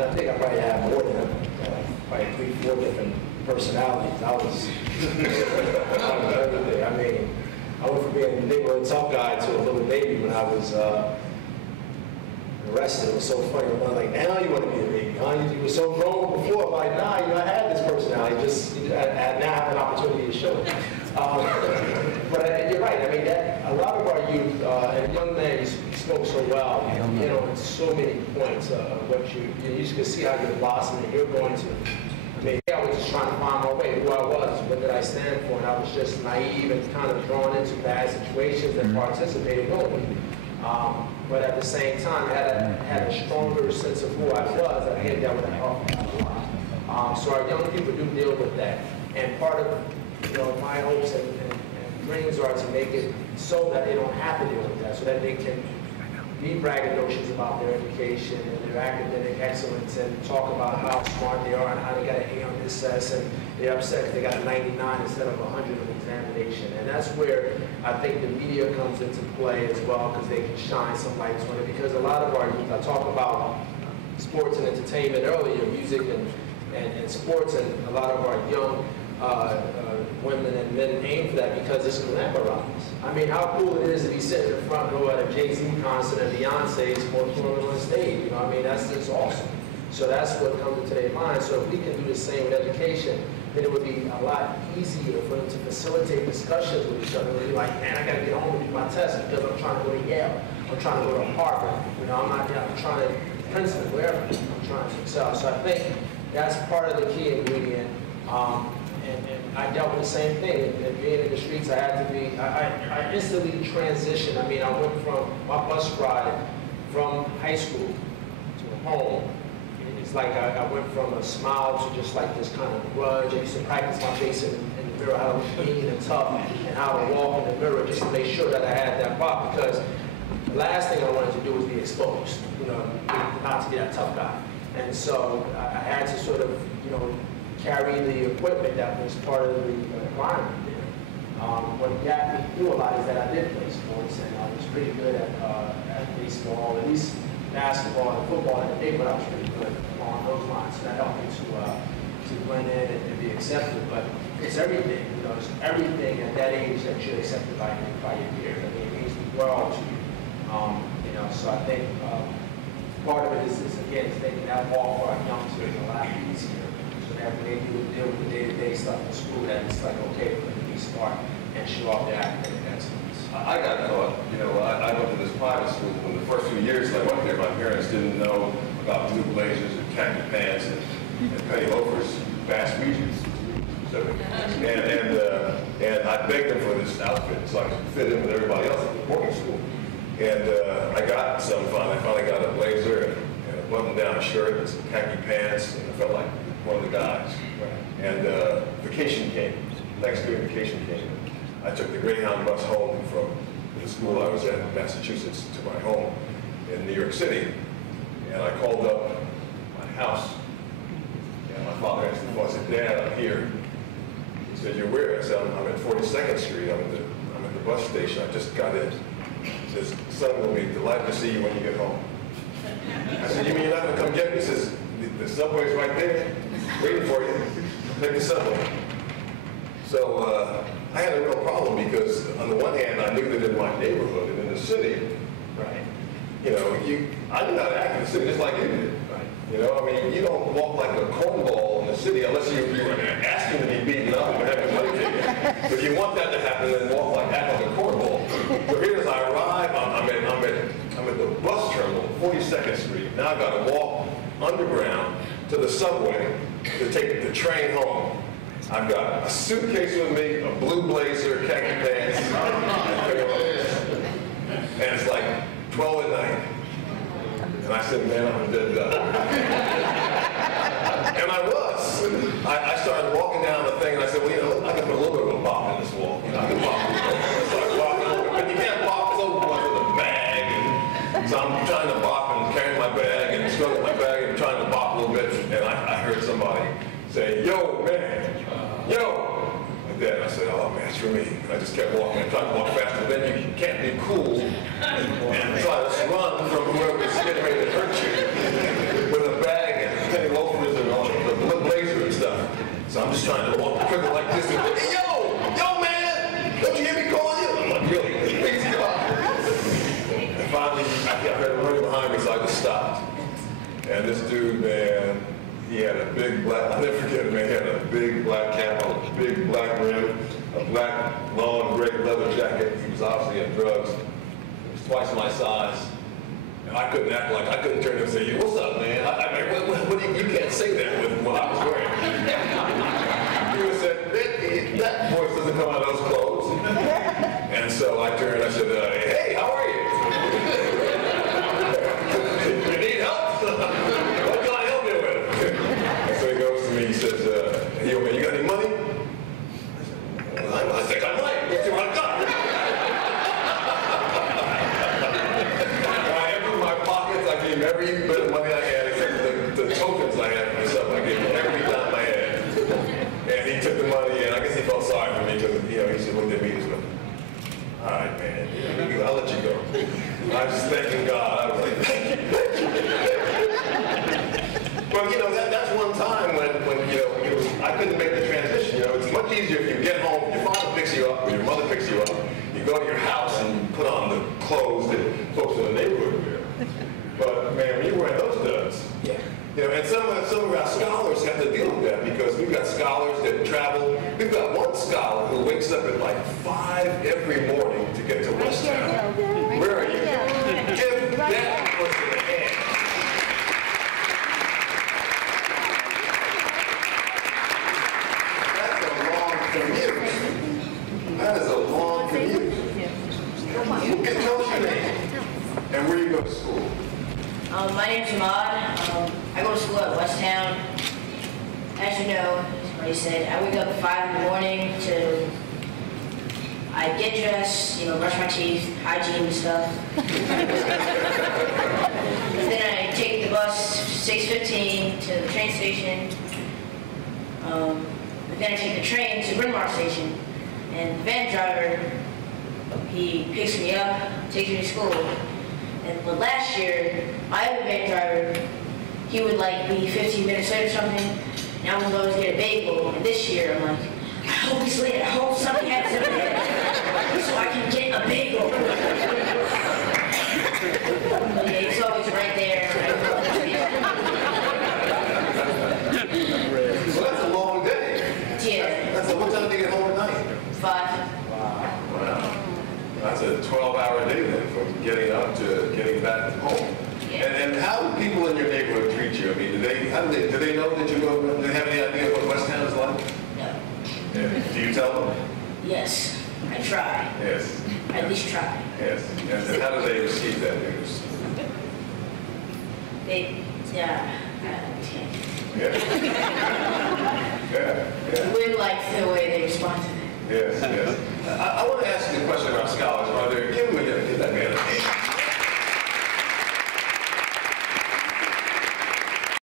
I think I probably had more than probably 3, 4 different personalities. I was everything. I mean, I went from being a neighborhood tough guy to a little baby when I was arrested. It was so funny. I'm like, now you want to be a baby, huh? You were so grown before. I'm like, nah, I had this personality. I now have an opportunity to show it. But you're right. I mean, a lot of our youth and young men, you spoke so well. You know, in so many points of what you just can see how you're blossoming. You're going to. I mean, I was just trying to find my way, who I was, what did I stand for, and I was just naive and kind of drawn into bad situations and participated knowingly. But at the same time, I had a stronger sense of who I was. I hid that with a heart. So our young people do deal with that, and part of my hopes and dreams are to make it so that they don't have to deal with that, so that they can be braggadocious about their education and their academic excellence and talk about how smart they are and how they got an A on this test and they're upset because they got a 99 instead of 100 on examination. And that's where I think the media comes into play as well, because they can shine some lights on it. Because a lot of our youth, I talk about sports and entertainment earlier, music and sports, and a lot of our young women and men aim for that because it's glamorized. I mean, how cool it is to be sitting in the front row at a Jay-Z concert and Beyonce's performing on stage. You know, I mean, that's just awesome. So that's what comes into their mind. So if we can do the same with education, then it would be a lot easier for them to facilitate discussions with each other. They'd be like, man, I got to get home and do my test because I'm trying to go to Yale. I'm trying to go to Harvard. You know, I'm trying to Princeton, wherever. I'm trying to excel. So I think that's part of the key ingredient. And I dealt with the same thing. And being in the streets, I had to be, I instantly transitioned. I mean, I went from my bus ride from high school to home. It's like I went from a smile to just like this kind of grudge. I used to practice my face in the mirror, how to look mean and tough, and how to walk in the mirror just to make sure that I had that pop, because the last thing I wanted to do was be exposed, you know, not to be that tough guy. And so I had to sort of, carry the equipment that was part of the environment there. What got me through a lot is that I did play sports, and I was pretty good at baseball, at least basketball and football in the day, but I was pretty good along those lines. So that helped me to blend in and be accepted. But it's everything, it's everything at that age that you're accepted by your peers. I mean, it means the world to you. So I think part of it is again, taking that ball for our youngsters a lot easier. When they deal with the day-to-day stuff in school, that it's like, okay, for them to be smart and show off their academic excellence. I got caught. I went to this private school. In the first few years I went there, my parents didn't know about blue blazers and khaki pants and penny loafers, vast regions. So, and I begged them for this outfit so I could fit in with everybody else at the boarding school. And I got some finally. I finally got a blazer and a button-down shirt and some khaki pants, and I felt like one of the guys. And vacation came, Thanksgiving vacation came. I took the Greyhound bus home from the school I was at in Massachusetts to my home in New York City. And I called up my house. And my father answered the phone. I said, Dad, I'm here. He said, you're where? I said, I'm at 42nd Street. I'm at the bus station. I just got in. He says, son, we'll be delighted to see you when you get home. I said, you mean you're not going to come get me? He says, the subway's right there, waiting for you. Take the subway. So I had a real problem because on the one hand, I knew that in my neighborhood and in the city, right, I knew how to act in the city just like you did. Right. I mean, you don't walk like a cornball in the city unless you're asking to be beaten up and having money taken. If you want that to happen, then act like a cornball. So here as I arrive, I'm at the bus terminal, 42nd Street. Now I've got to walk underground to the subway to take the train home. I've got a suitcase with me, a blue blazer, khaki pants, and it's like 12 at night. And I said, man, I'm a dead guy. And I was. I started walking down the thing, and I said, well, I can put a little bit of a bop in this wall. I can bop. I started walking a little bit, but you can't bop so much with a bag. So I'm trying to bop and carrying my bag and struggling my bag and trying to bop a little bit. And I heard somebody say, yo, man, yo. Like that. And I said, oh, man, it's for me. And I just kept walking. I tried to walk faster. Then you can't be cool and try to run from whoever's getting ready to hurt you with a bag. And I'm just trying to walk quickly like this. And, hey, yo, man, don't you hear me calling you? I'm like, really? Come on. And finally, I heard him running behind me, so I just stopped. And this dude, man, he had a big black, I'll never forget it, man, he had a big black cap on, a big black rim, a black, long, gray leather jacket. He was obviously on drugs. He was twice my size. And I couldn't act like, I couldn't turn and say, what's up, man? You can't say that with what I was wearing. He would say, that voice doesn't come out of those clothes. And so I turned and I said, hey, how are you? You need help? What can I help you with? And so he goes to me, he says, yo, man, you got any money? I think I might. Let's see what I got. I gave him every bit of money I had, except the tokens I had for myself. I gave him every dime I had. And he took the money, and I guess he felt sorry for me because, he just looked at me and said, all right, man, I'll let you go. I was just thanking God. I was like, thank you. Well, that's one time when I couldn't make the transition. It's much easier if you get home, your father picks you up, or your mother picks you up, you go to your house and you put on the clothes that folks in the neighborhood wear. But man, when you wear those duds, and some of our scholars have to deal with that because we've got scholars that travel. We've got one scholar who wakes up at like 5 every morning to get to West Town. Where are you? Give that person a hand. That's a long commute. That is a long commute. Tell us your name and where you go to school. My name's Ahmad. I go to school at West Town. As you know, as already said, I wake up at 5 in the morning I get dressed, brush my teeth, hygiene and stuff. Then I take the bus 6:15 to the train station. Then I take the train to Bryn Mawr Station. And the van driver, he picks me up, takes me to school. But last year, my other van driver, he would be 15 minutes late or something, and I would always get a bagel. And this year, I'm like, I hope he's late. I hope something happens in there so I can get a bagel. Yeah, he's always right there. So that's a long day. Yeah. What time do you get home at night? 5. Wow. That's a 12-hour day then, from getting up to getting back home. Yeah. And how do people in your neighborhood treat you? I mean, do they know that you go? Do they have any idea what West Town is like? No. Yeah. Do you tell them? Yes. I try. Yes. I at least try. Yes. And how do they receive that news? Yeah. Yeah. Yeah. We like the way they respond to it. Yes. I want